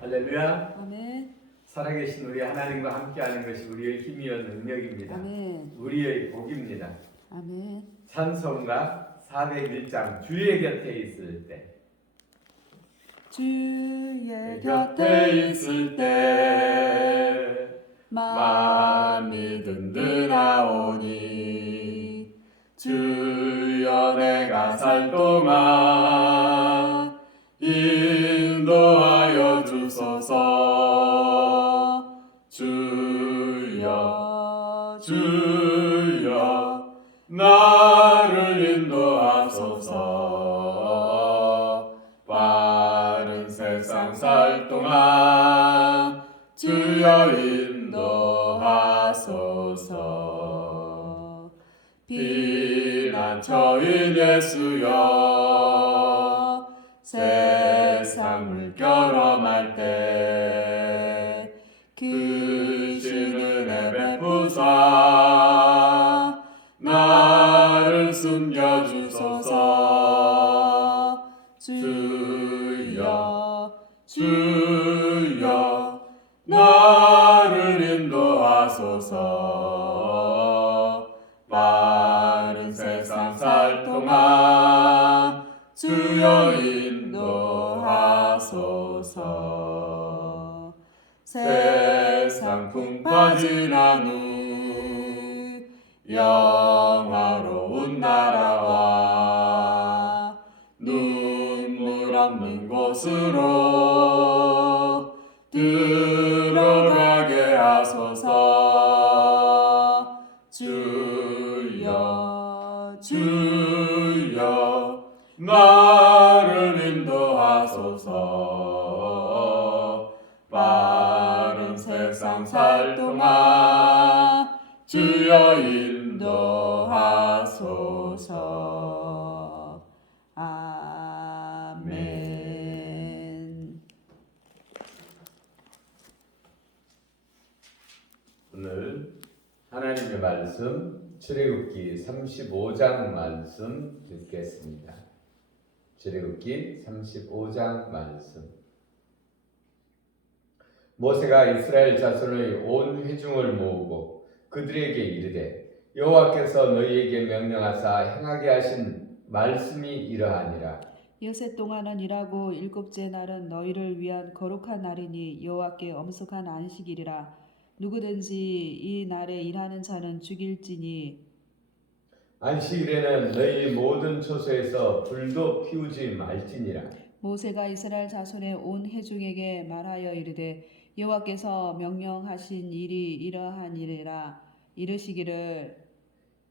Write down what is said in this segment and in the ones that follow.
할렐루야. 아멘. 살아계신 우리 하나님과 함께하는 것이 우리의 힘이요 능력입니다. 아멘. 우리의 복입니다. 아멘. 찬송가 401장 주의 곁에 있을 때 주의 곁에 있을 때 마음이 든든하오니 주여 내가 살 동안 인도하여 주소서. 주여 주여 나를 인도하소서. 빠른 세상 살 동안 주여 인도하소서. 피난처인 예수여 세상 물결험할 때 크신 은혜 베푸사 나를 숨겨주소서. 주여 주여 나를 인도하소서. 빠른 세상 살 동안 주여 인도하소서. 세상 풍파 지난 후 영화로운 나라와 눈물 없는 곳으로 들어가게 하소서. 주여 주여 나를 인도하소서. 빠른 세상 살 동안 주여 인도하소서. 아멘. 오늘 하나님의 말씀 출애굽기 35장 말씀 듣겠습니다. 출애굽기 35장 말씀. 모세가 이스라엘 자손의 온 회중을 모으고 그들에게 이르되 여호와께서 너희에게 명령하사 행하게 하신 말씀이 이러하니라. 여세 동안은 일하고 일곱째 날은 너희를 위한 거룩한 날이니 여호와께 엄숙한 안식일이라. 누구든지 이 날에 일하는 자는 죽일지니. 안식일에는 너희 모든 처소에서 불도 피우지 말지니라. 모세가 이스라엘 자손의 온 회중에게 말하여 이르되 여호와께서 명령하신 일이 이러하니라. 이르시기를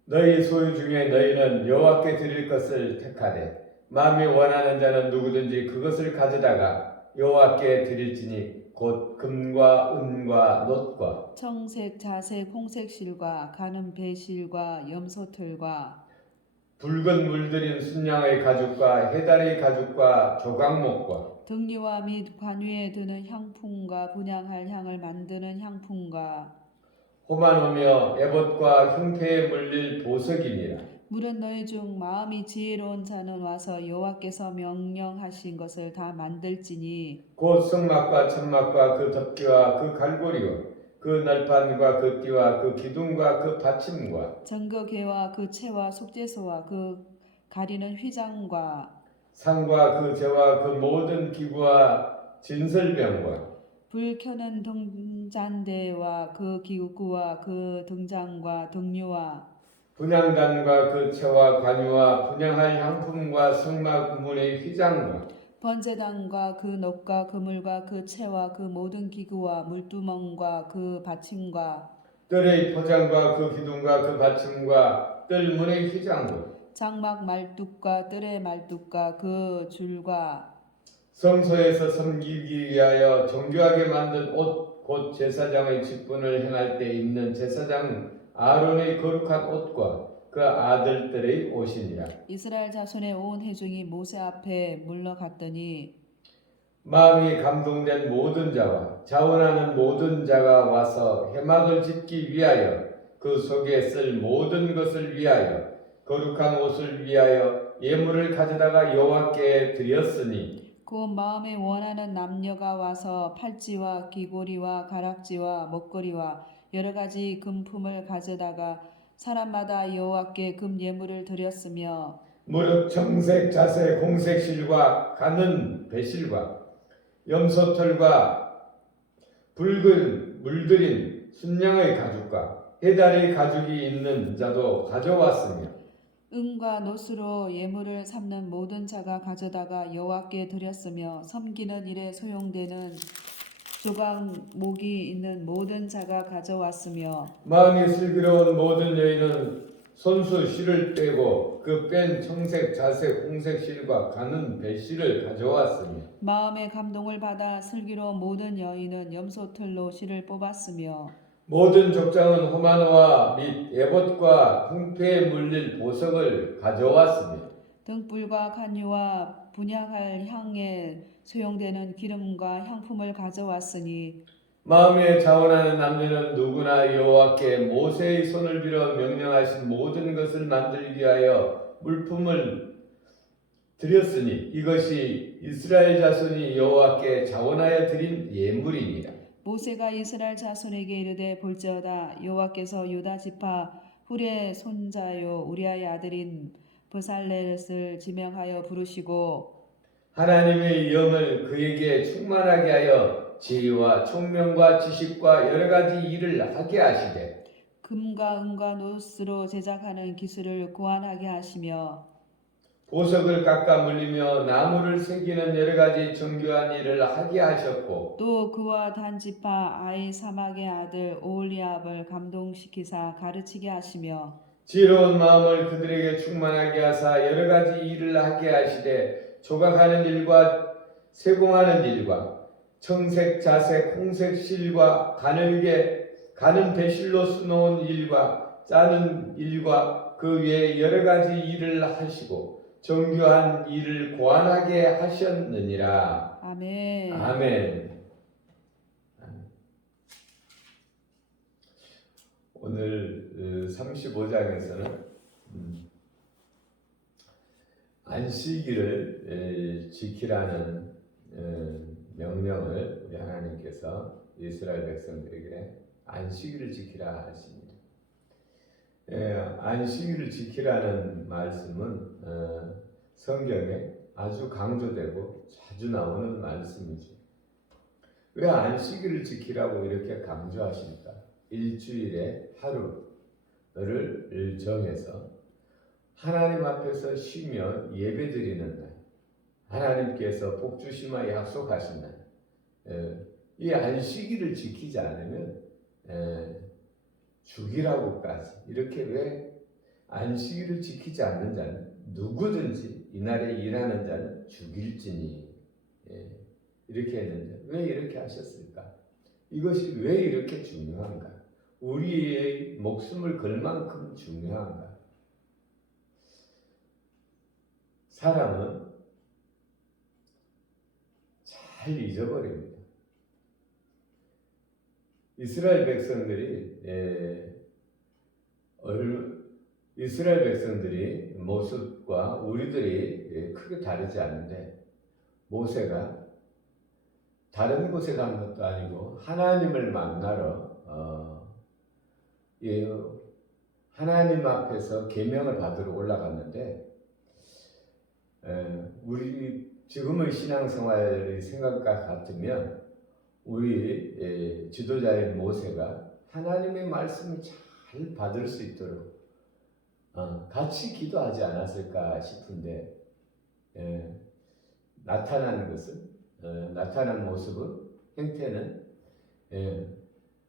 너희 소유 중에 너희는 여호와께 드릴 것을 택하되 마음이 원하는 자는 누구든지 그것을 가져다가 여호와께 드릴지니 곧 금과 은과 놋과 청색, 자색, 홍색 실과 가는 배실과 염소털과 붉은 물들인 순양의 가죽과 해달의 가죽과 조각목과 등류와 및 관위에 드는 향품과 분향할 향을 만드는 향품과 호만오며 에봇과 흉패에 물릴 보석이니라. 물은 너희 중 마음이 지혜로운 자는 와서 여호와께서 명령하신 것을 다 만들지니 곧 성막과 천막과 그 덮개와 그 갈고리와 그 날판과 그 띠와 그 기둥과 그 받침과 정거개와 그 채와 속죄소와 그 가리는 휘장과 상과 그 재와 그 모든 기구와 진설병과 불 켜는 등잔대와 그 기구와 그 등장과 등류와 분향단과 그 채와 관유와 분향할 향품과 성막 문의 휘장과 번제단과 그 놋과 그물과 그 채와 그 모든 기구와 물두멍과 그 받침과 뜰의 포장과 그 기둥과 그 받침과 뜰 문의 휘장과 장막 말뚝과 뜰의 말뚝과 그 줄과 성소에서 섬기기 위하여 정교하게 만든 옷 곧 제사장의 직분을 행할 때 입는 제사장 아론의 거룩한 옷과 그 아들들의 옷이니라. 이스라엘 자손의 온 회중이 모세 앞에 물러갔더니 마음이 감동된 모든 자와 자원하는 모든 자가 와서 회막을 짓기 위하여 그 속에 쓸 모든 것을 위하여 거룩한 옷을 위하여 예물을 가져다가 여호와께 드렸으니 곧 마음에 원하는 남녀가 와서 팔찌와 귀고리와 가락지와 목걸이와 여러 가지 금품을 가져다가 사람마다 여호와께 금 예물을 드렸으며 무릇 청색 자색 홍색 실과 가는 배실과 염소털과 붉은 물들인 순양의 가죽과 해달의 가죽이 있는 자도 가져왔으며 은과 노수로 예물을 삼는 모든 자가 가져다가 여호와께 드렸으며 섬기는 일에 소용되는 조각목이 있는 모든 자가 가져왔으며 마음이 슬기로운 모든 여인은 손수 실을 빼고 그 뺀 청색 자색 홍색 실과 가는 배실을 가져왔으며 마음의 감동을 받아 슬기로운 모든 여인은 염소털로 실을 뽑았으며 모든 족장은 호마노와 및 에봇과 흥패에 물릴 보석을 가져왔으며 등불과 간유와 분향할 향에 소용되는 기름과 향품을 가져왔으니 마음에 자원하는 남녀는 누구나 여호와께 모세의 손을 빌어 명령하신 모든 것을 만들기 위하여 물품을 드렸으니 이것이 이스라엘 자손이 여호와께 자원하여 드린 예물이니라. 모세가 이스라엘 자손에게 이르되 볼지어다 여호와께서 유다 지파 훌의 손자요 우리아의 아들인 브살렛을 지명하여 부르시고 하나님의 영을 그에게 충만하게 하여 지혜와 총명과 지식과 여러 가지 일을 하게 하시되 금과 은과 노스로 제작하는 기술을 고안하게 하시며 보석을 깎아 물리며 나무를 새기는 여러 가지 정교한 일을 하게 하셨고 또 그와 단지파 아이사막의 아들 오홀리압을 감동시키사 가르치게 하시며 지혜로운 마음을 그들에게 충만하게 하사 여러 가지 일을 하게 하시되 조각하는 일과 세공하는 일과 청색 자색 홍색 실과 가는 배실로 수놓은 일과 짜는 일과 그 외에 여러 가지 일을 하시고 정교한 일을 고안하게 하셨느니라. 아멘. 아멘. 오늘 35장에서는 안식일을 지키라는 명령을 우리 하나님께서 이스라엘 백성들에게 안식일을 지키라 하십니다. 안식일을 지키라는 말씀은 성경에 아주 강조되고 자주 나오는 말씀이죠. 왜 안식일을 지키라고 이렇게 강조하십니까? 일주일에 하루를 정해서 하나님 앞에서 쉬며 예배드리는 날, 하나님께서 복 주심과 약속하신 날, 이 안식일을 지키지 않으면 죽이라고까지 이렇게 왜 안식일을 지키지 않는 자는 누구든지 이날에 일하는 자는 죽일지니 이렇게 했는데 왜 이렇게 하셨을까? 이것이 왜 이렇게 중요한가? 우리의 목숨을 걸 만큼 중요한가? 사람은 잘 잊어버립니다. 이스라엘 백성들이 모습과 우리들이 크게 다르지 않은데 모세가 다른 곳에 간 것도 아니고 하나님을 만나러 하나님 앞에서 계명을 받으러 올라갔는데 우리 지금의 신앙생활의 생각과 같으면 우리 지도자인 모세가 하나님의 말씀을 잘 받을 수 있도록 같이 기도하지 않았을까 싶은데 나타난 모습은 형태는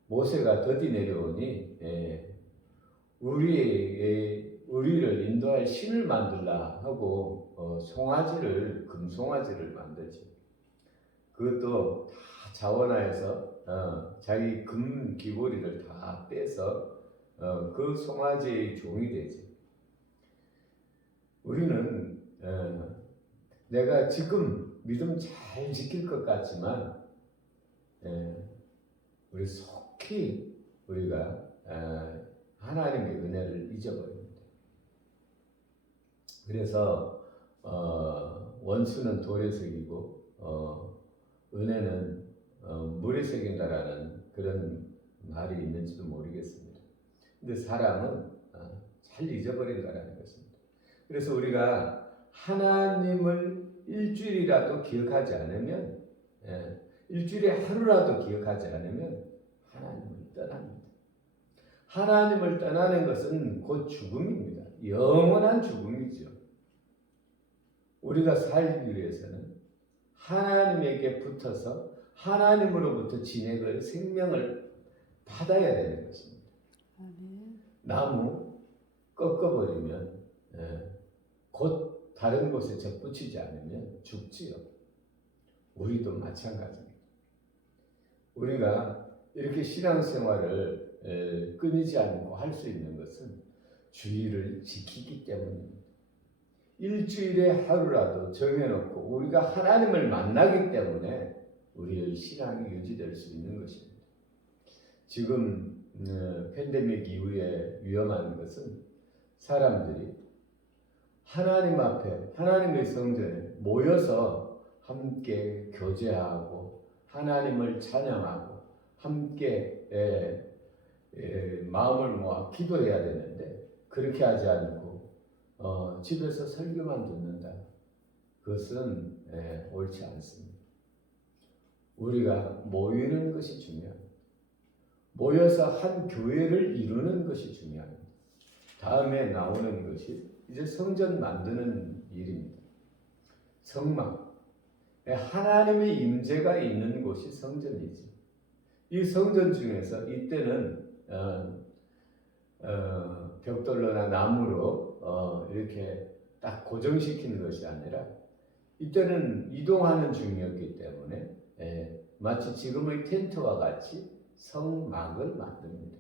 모세가 더디 내려오니 우리를 인도할 신을 만들라 하고 금송아지를 만들지. 그것도 다 자원하여서 자기 금 귀고리를 다 빼서 그 송아지의 종이 되지. 우리는 내가 지금 믿음 잘 지킬 것 같지만 우리 속히 우리가 하나님의 은혜를 잊어버립니다. 그래서 원수는 돌에 새기고 은혜는 물에 새긴다라는 그런 말이 있는지도 모르겠습니다. 근데 사람은 잘 잊어버린다라는 것입니다. 그래서 우리가 하나님을 일주일이라도 기억하지 않으면, 일주일에 하루라도 기억하지 않으면 하나님을 떠납니다. 하나님을 떠나는 것은 곧 죽음입니다. 영원한 죽음이죠. 우리가 살기 위해서는 하나님에게 붙어서 하나님으로부터 진액을, 생명을 받아야 되는 것입니다. 아멘. 나무 꺾어버리면 곧 다른 곳에 접붙이지 않으면 죽지요. 우리도 마찬가지입니다. 우리가 이렇게 신앙생활을 끊이지 않고 할 수 있는 것은 주의를 지키기 때문입니다. 일주일에 하루라도 정해놓고 우리가 하나님을 만나기 때문에 우리의 신앙이 유지될 수 있는 것입니다. 지금 팬데믹 이후에 위험한 것은 사람들이 하나님 앞에, 하나님의 성전에 모여서 함께 교제하고 하나님을 찬양하고 함께 마음을 모아 기도해야 되는데 그렇게 하지 않고 집에서 설교만 듣는다. 그것은 옳지 않습니다. 우리가 모이는 것이 중요합니다. 모여서 한 교회를 이루는 것이 중요합니다. 다음에 나오는 것이 이제 성전 만드는 일입니다. 성막. 하나님의 임재가 있는 곳이 성전이지. 이 성전 중에서 이때는 벽돌로나 나무로 이렇게 딱 고정시키는 것이 아니라 이때는 이동하는 중이었기 때문에 마치 지금의 텐트와 같이 성막을 만듭니다.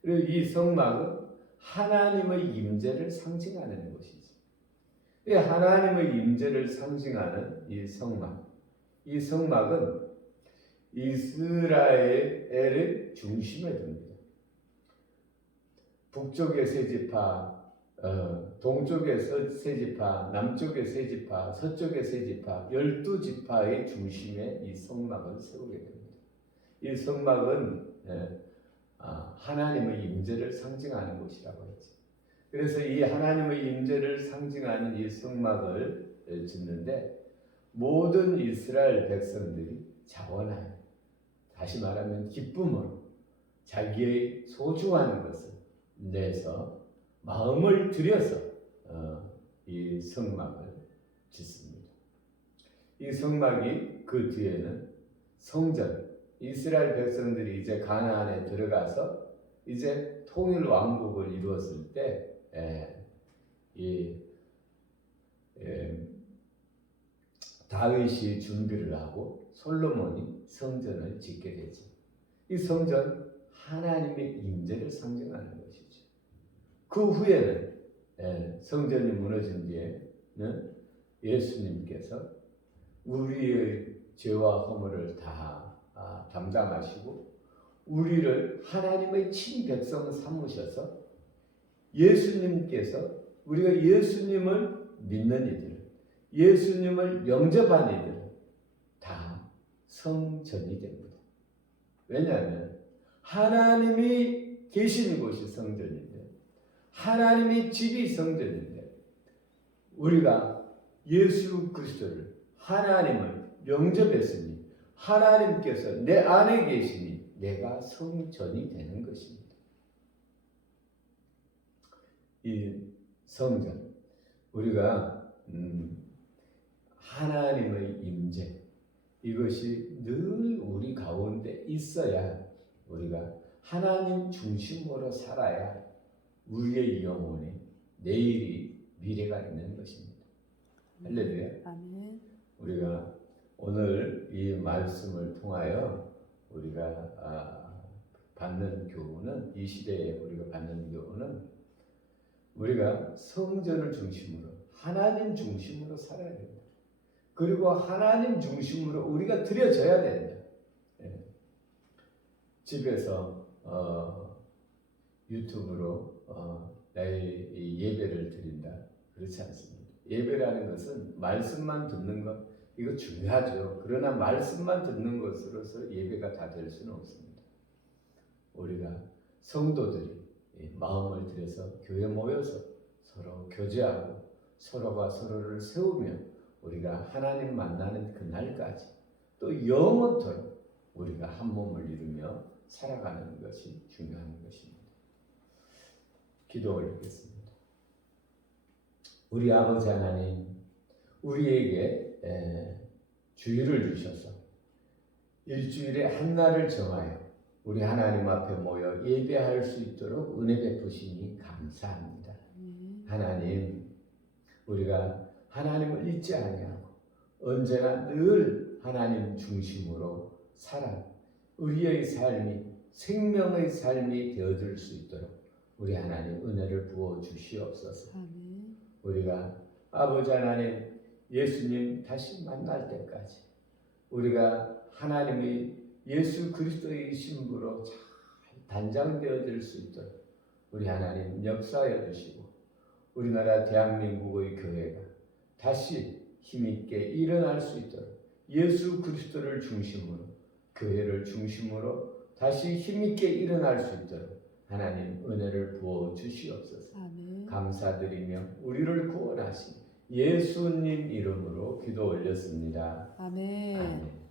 그리고 이 성막은 하나님의 임재를 상징하는 것이지. 이 하나님의 임재를 상징하는 이 성막, 이 성막은 이스라엘의 중심에 듭니다. 북쪽의 세 지파, 동쪽의 세 지파, 남쪽의 세 지파, 서쪽의 세 지파, 12지파의 중심에 이 성막을 세우게 됩니다. 이 성막은 하나님의 임재를 상징하는 곳이라고 했죠. 그래서 이 하나님의 임재를 상징하는 이 성막을 짓는데 모든 이스라엘 백성들이 자원하여, 다시 말하면 기쁨으로 자기의 소중한 것을 내서 마음을 들여서 이 성막을 짓습니다. 이 성막이 그 뒤에는 성전, 이스라엘 백성들이 이제 가나안에 들어가서 이제 통일 왕국을 이루었을 때 다윗이 준비를 하고 솔로몬이 성전을 짓게 되죠. 이 성전 하나님의 임재를 상징하는 것이죠. 그 후에는 성전이 무너진 뒤에는 예수님께서 우리의 죄와 허물을 다 담당하시고 우리를 하나님의 친백성 삼으셔서 예수님께서 우리가 예수님을 믿는 이들, 예수님을 영접한 이들 다 성전이 됩니다. 왜냐하면 하나님이 계신 곳이 성전인데 하나님의 집이 성전인데 우리가 예수 그리스도를 하나님을 영접했으니 하나님께서 내 안에 계시니 내가 성전이 되는 것입니다. 이 성전, 우리가 하나님의 임재, 이것이 늘 우리 가운데 있어야 우리가 하나님 중심으로 살아야 우리의 영혼이 내일이 미래가 있는 것입니다. 할렐루야. 아멘. 우리가 오늘 이 말씀을 통하여 우리가 받는 교훈은, 이 시대에 우리가 받는 교훈은 우리가 성전을 중심으로 하나님 중심으로 살아야 됩니다. 그리고 하나님 중심으로 우리가 드려져야 됩니다. 집에서 유튜브로 나의 예배를 드린다, 그렇지 않습니다. 예배라는 것은 말씀만 듣는 것, 이거 중요하죠. 그러나 말씀만 듣는 것으로서 예배가 다 될 수는 없습니다. 우리가 성도들이 마음을 들여서 교회 모여서 서로 교제하고 서로가 서로를 세우며 우리가 하나님 만나는 그날까지 또 영원토록 우리가 한 몸을 이루며 살아가는 것이 중요한 것입니다. 기도 올리겠습니다. 우리 아버지 하나님, 우리에게 주일을 주셔서 일주일에 한 날을 정하여 우리 하나님 앞에 모여 예배할 수 있도록 은혜 베푸시니 감사합니다. 하나님, 우리가 하나님을 잊지 아니하고 언제나 늘 하나님 중심으로 살아 우리의 삶이 생명의 삶이 되어줄 수 있도록 우리 하나님 은혜를 부어 주시옵소서. 우리가 아버지 하나님 예수님 다시 만날 때까지 우리가 하나님의 예수 그리스도의 신부로 잘 단장되어질 수 있도록 우리 하나님 역사하여 주시고 우리나라 대한민국의 교회가 다시 힘있게 일어날 수 있도록 예수 그리스도를 중심으로 교회를 중심으로 다시 힘있게 일어날 수 있도록 하나님 은혜를 부어 주시옵소서. 아멘. 감사드리며 우리를 구원하신 예수님 이름으로 기도 올렸습니다. 아멘. 아멘.